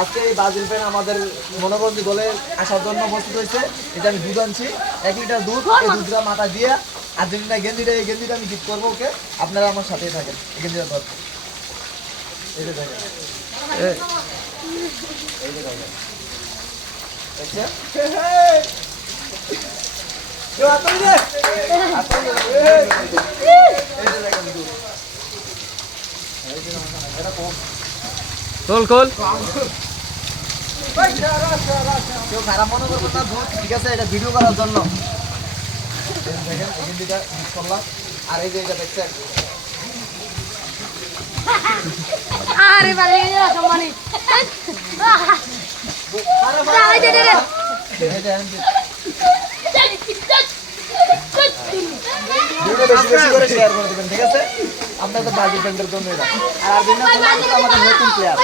আজকে এই Brazil fan আমাদের মনোরঞ্জন দলে আসার জন্য প্রস্তুত হয়েছে। এটা আমি দুধ আনছি, 1 লিটার দুধ। এই দুধটা মাথা দিয়ে আর্জেন্টিনা গেঞ্জিটা, এই গেঞ্জিটা আমি গিফট করবো ওকে। আপনারা আমার সাথেই থাকেন। এই গেঞ্জিটা ধর, এই যে দেখেন, এই যে দেখেন, দেখছেন? খোল খোল। কেউ খারাপ মনে করবো না, দুধ ঠিক আছে, এটা ভিডিও করার জন্য। দেখেন এই গেঞ্জিটা গিফট করলাম। আর এই যে এটা দেখছেন, আরে বাবা এই যে সম্মানী যাই দে দে এই যে ভিডিওটা বেশি বেশি করে শেয়ার করে দিবেন, ঠিক আছে? আপনাদের ব্রাজিল ফ্যানদের জন্য এটা। আর আর্জেন্টিনা আমাদের নতুন প্লেয়ার।